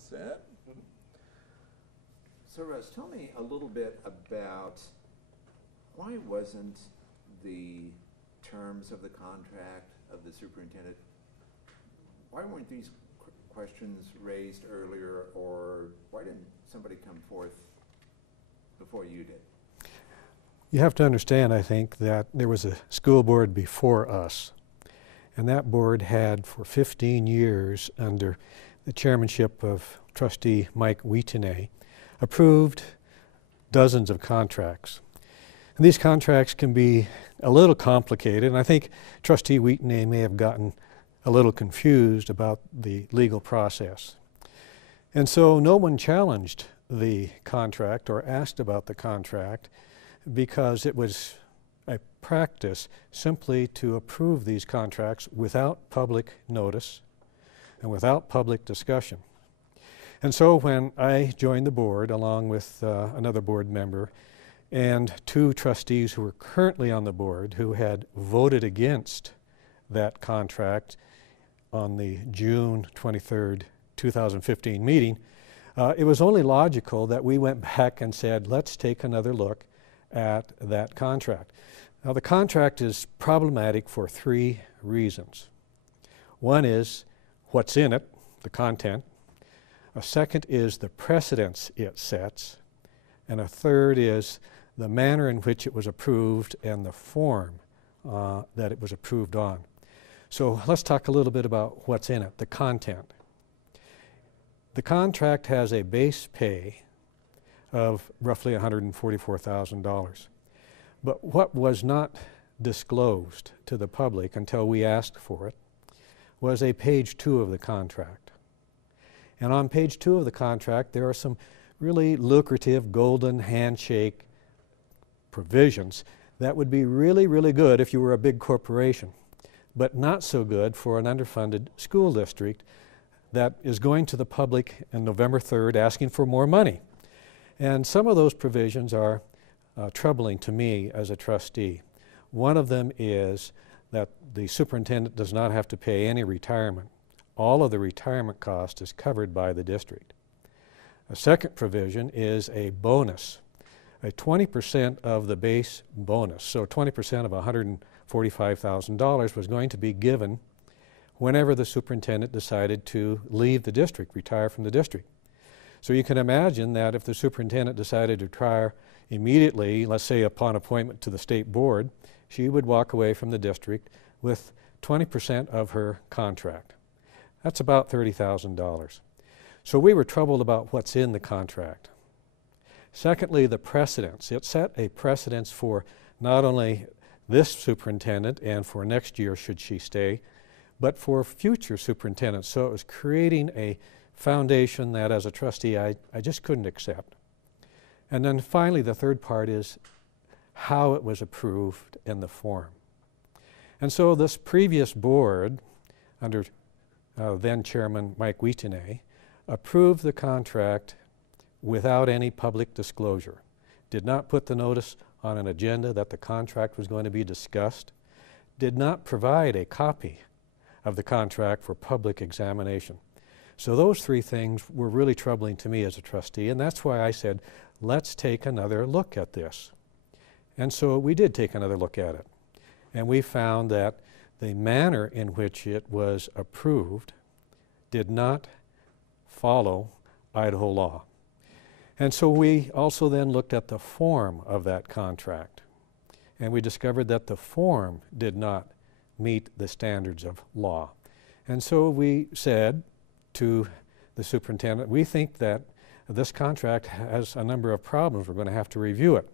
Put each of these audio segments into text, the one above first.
set. So Russ, tell me a little bit about why wasn't the terms of the contract of the superintendent, why weren't these questions raised earlier, or why didn't somebody come forth before you did? You have to understand, I think, that there was a school board before us, and that board had for 15 years under the chairmanship of Trustee Mike Wheatonay approved dozens of contracts. And these contracts can be a little complicated, and I think Trustee Wheatonay may have gotten a little confused about the legal process. And so no one challenged the contract or asked about the contract because it was a practice simply to approve these contracts without public notice and without public discussion. And so when I joined the board along with another board member and two trustees who were currently on the board who had voted against that contract on the June 23rd, 2015 meeting, it was only logical that we went back and said, let's take another look at that contract. Now the contract is problematic for three reasons. One is what's in it, the content. A second is the precedents it sets. And a third is the manner in which it was approved and the form that it was approved on. So let's talk a little bit about what's in it, the content. The contract has a base pay of roughly $144,000. But what was not disclosed to the public until we asked for it was a page 2 of the contract. And on page 2 of the contract, there are some really lucrative golden handshake provisions that would be really, really good if you were a big corporation, but not so good for an underfunded school district that is going to the public on November 3rd asking for more money. And some of those provisions are troubling to me as a trustee. One of them is that the superintendent does not have to pay any retirement. All of the retirement cost is covered by the district. A second provision is a bonus, a 20% of the base bonus. So 20% of $145,000 was going to be given whenever the superintendent decided to leave the district, retire from the district. So you can imagine that if the superintendent decided to retire immediately, let's say upon appointment to the state board, she would walk away from the district with 20% of her contract. That's about $30,000. So we were troubled about what's in the contract. Secondly, the precedence. It set a precedence for not only this superintendent and for next year should she stay, but for future superintendents. So it was creating a foundation that as a trustee I just couldn't accept. And then finally the third part is how it was approved in the form. And so this previous board under then Chairman Mike Wheatonay approved the contract without any public disclosure. Did not put the notice on an agenda that the contract was going to be discussed. Did not provide a copy of the contract for public examination. So those three things were really troubling to me as a trustee, and that's why I said, let's take another look at this. And so we did take another look at it. And we found that the manner in which it was approved did not follow Idaho law. And so we also then looked at the form of that contract. And we discovered that the form did not meet the standards of law. And so we said to the superintendent, we think that this contract has a number of problems. We're going to have to review it.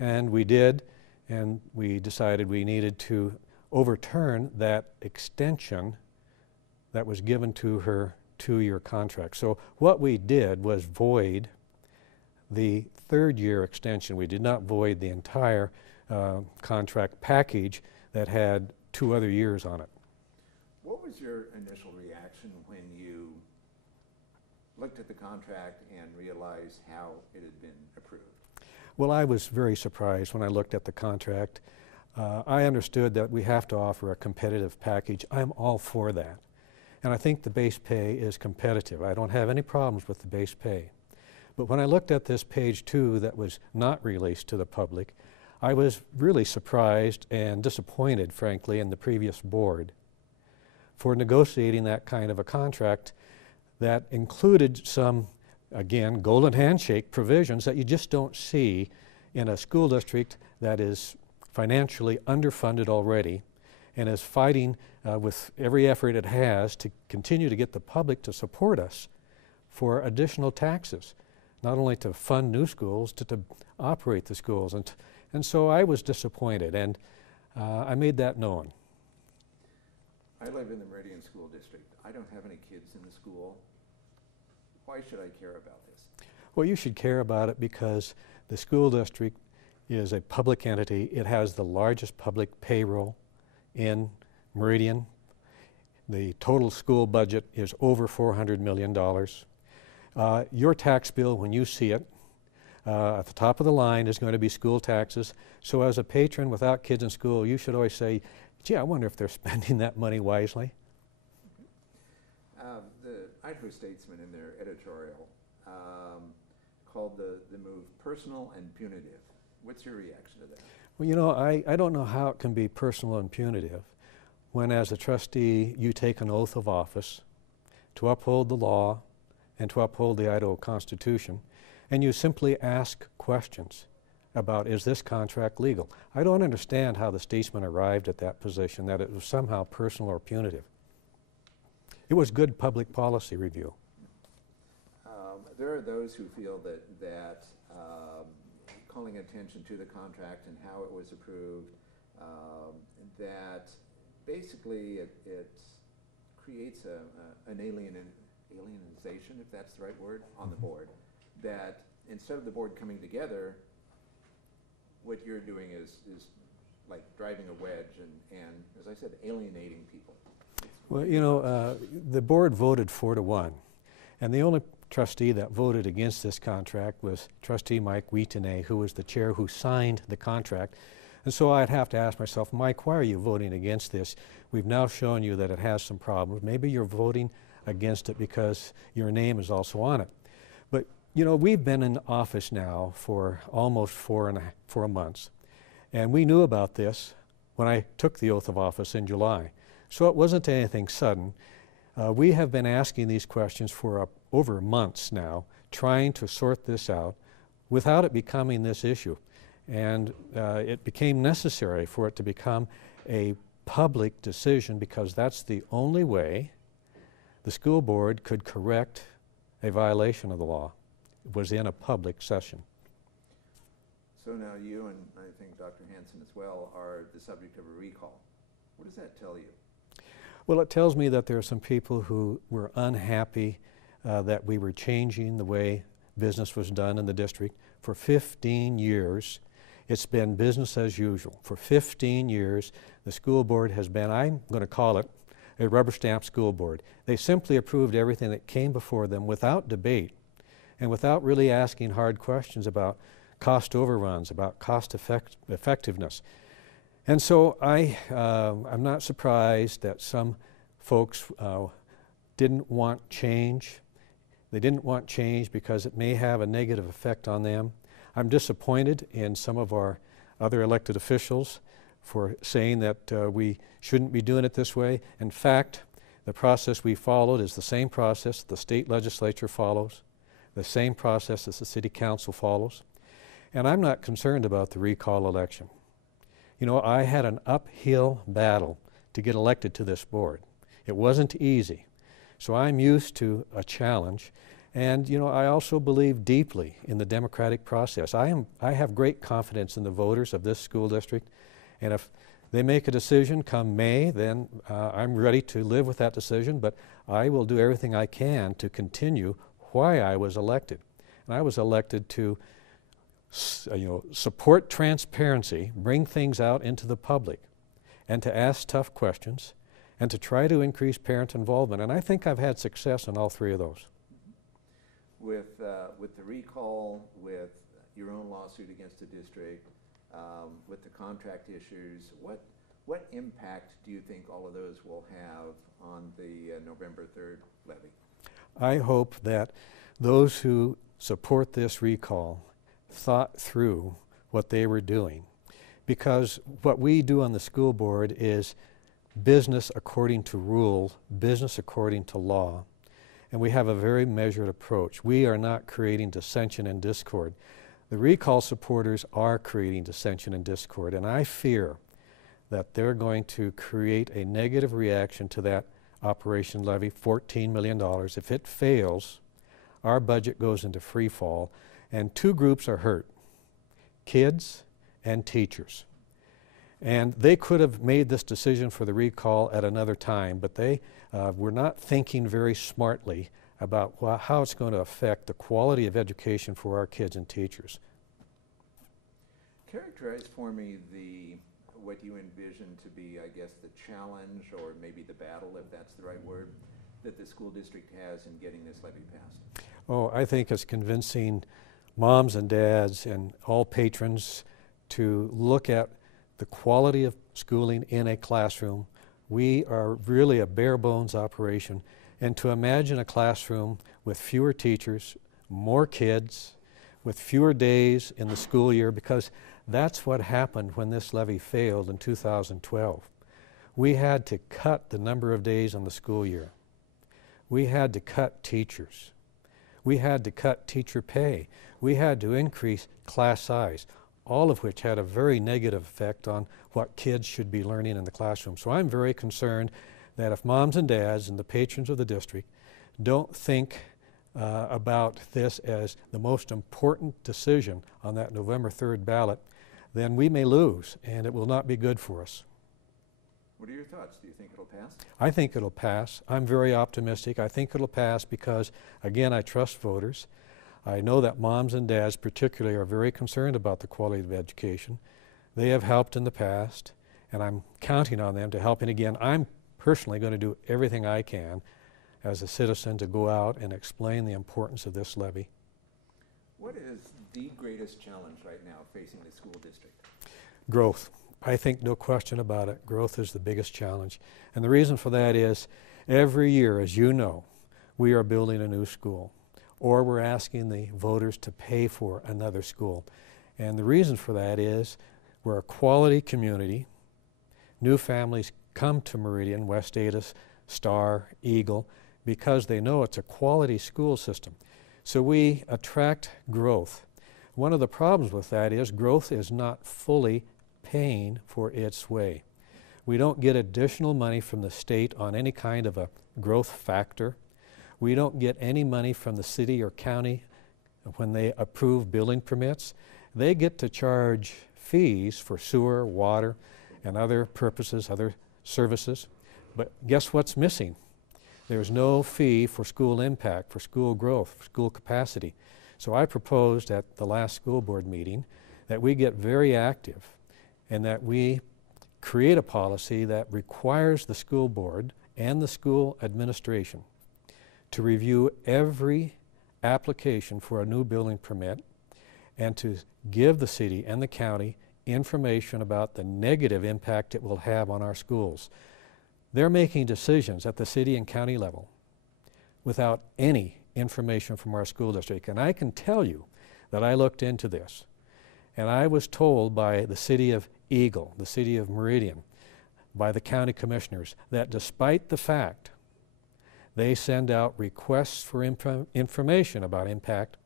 And we did, and we decided we needed to overturn that extension that was given to her 2-year contract. So what we did was void the 3rd-year extension. We did not void the entire contract package that had 2 other years on it. What was your initial reaction when you looked at the contract and realized how it had been approved? Well, I was very surprised when I looked at the contract. I understood that we have to offer a competitive package. I'm all for that. And I think the base pay is competitive. I don't have any problems with the base pay. But when I looked at this page 2 that was not released to the public, I was really surprised and disappointed, frankly, in the previous board for negotiating that kind of a contract that included some, again, golden handshake provisions that you just don't see in a school district that is financially underfunded already and is fighting with every effort it has to continue to get the public to support us for additional taxes, not only to fund new schools, to operate the schools. And so I was disappointed, and I made that known. I live in the Meridian School District. I don't have any kids in the school. Why should I care about this? Well, you should care about it because the school district is a public entity. It has the largest public payroll in Meridian. The total school budget is over $400 million. Your tax bill, when you see it, at the top of the line is going to be school taxes. So as a patron without kids in school, you should always say, gee, I wonder if they're spending that money wisely. The Idaho Statesman in their editorial called the move personal and punitive. What's your reaction to that? Well, you know, I don't know how it can be personal and punitive when, as a trustee, you take an oath of office to uphold the law and to uphold the Idaho Constitution, and you simply ask questions about, is this contract legal? I don't understand how the statesman arrived at that position, that it was somehow personal or punitive. It was good public policy review. There are those who feel that calling attention to the contract and how it was approved, that basically it creates an alienization, if that's the right word, on the board. That instead of the board coming together, what you're doing is like driving a wedge and, as I said, alienating people. Well, you know, the board voted 4-1, and the only trustee that voted against this contract was Trustee Mike Wheatonay, who was the chair who signed the contract. And so I'd have to ask myself, Mike, why are you voting against this? We've now shown you that it has some problems. Maybe you're voting against it because your name is also on it. But, you know, we've been in office now for almost 4 months, and we knew about this when I took the oath of office in July. So it wasn't anything sudden. We have been asking these questions for over months now, trying to sort this out without it becoming this issue. And it became necessary for it to become a public decision because that's the only way the school board could correct a violation of the law. It was in a public session. So now you, and I think Dr. Hansen as well, are the subject of a recall. What does that tell you? Well, it tells me that there are some people who were unhappy that we were changing the way business was done in the district. For 15 years, it's been business as usual. For 15 years, the school board has been, I'm going to call it, a rubber stamp school board. They simply approved everything that came before them without debate and without really asking hard questions about cost overruns, about cost effectiveness. And so I'm not surprised that some folks didn't want change. They didn't want change because it may have a negative effect on them. I'm disappointed in some of our other elected officials for saying that we shouldn't be doing it this way. In fact, the process we followed is the same process the state legislature follows, the same process as the city council follows. And I'm not concerned about the recall election. You know, I had an uphill battle to get elected to this board. It wasn't easy. So I'm used to a challenge. And, you know, I also believe deeply in the democratic process. I have great confidence in the voters of this school district. And if they make a decision come May, then I'm ready to live with that decision. But I will do everything I can to continue why I was elected. And I was elected to support transparency, bring things out into the public, and to ask tough questions, and to try to increase parent involvement. And I think I've had success in all three of those. With the recall, with your own lawsuit against the district, with the contract issues, What impact do you think all of those will have on the November 3rd levy? I hope that those who support this recall thought through what they were doing, because what we do on the school board is business according to rule, business according to law, and we have a very measured approach. We are not creating dissension and discord. The recall supporters are creating dissension and discord, and I fear that they're going to create a negative reaction to that operation levy, $14 million. If it fails, our budget goes into free fall, and two groups are hurt, kids and teachers. And they could have made this decision for the recall at another time, but they were not thinking very smartly about how it's going to affect the quality of education for our kids and teachers. Characterize for me what you envision to be, I guess, the challenge, or maybe the battle, if that's the right word, that the school district has in getting this levy passed. Oh, I think it's convincing moms and dads and all patrons to look at the quality of schooling in a classroom. We are really a bare bones operation, and to imagine a classroom with fewer teachers, more kids, with fewer days in the school year, because that's what happened when this levy failed in 2012. We had to cut the number of days in the school year. We had to cut teachers. We had to cut teacher pay. We had to increase class size, all of which had a very negative effect on what kids should be learning in the classroom. So I'm very concerned that if moms and dads and the patrons of the district don't think about this as the most important decision on that November 3rd ballot, then we may lose, and it will not be good for us. What are your thoughts? Do you think it'll pass? I think it'll pass. I'm very optimistic. I think it'll pass because, again, I trust voters. I know that moms and dads particularly are very concerned about the quality of education. They have helped in the past, and I'm counting on them to help. And again, I'm personally going to do everything I can as a citizen to go out and explain the importance of this levy. What is the greatest challenge right now facing the school district? Growth. I think no question about it, growth is the biggest challenge. And the reason for that is every year, as you know, we are building a new school, or we're asking the voters to pay for another school. And the reason for that is we're a quality community. New families come to Meridian, West Ada, Star, Eagle, because they know it's a quality school system. So we attract growth. One of the problems with that is growth is not fully paying for its way. We don't get additional money from the state on any kind of a growth factor. We don't get any money from the city or county when they approve building permits. They get to charge fees for sewer, water, and other purposes, other services. But guess what's missing? There's no fee for school impact, for school growth, for school capacity. So I proposed at the last school board meeting that we get very active and that we create a policy that requires the school board and the school administration to review every application for a new building permit and to give the city and the county information about the negative impact it will have on our schools. They're making decisions at the city and county level without any information from our school district. And I can tell you that I looked into this, and I was told by the city of Eagle, the city of Meridian, by the county commissioners, that despite the fact they send out requests for information about impact,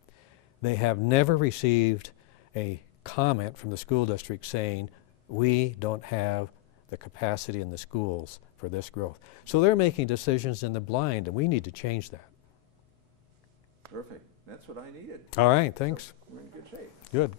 they have never received a comment from the school district saying, we don't have the capacity in the schools for this growth. So they're making decisions in the blind, and we need to change that. Perfect. That's what I needed. All right, thanks. So we're in good shape. Good.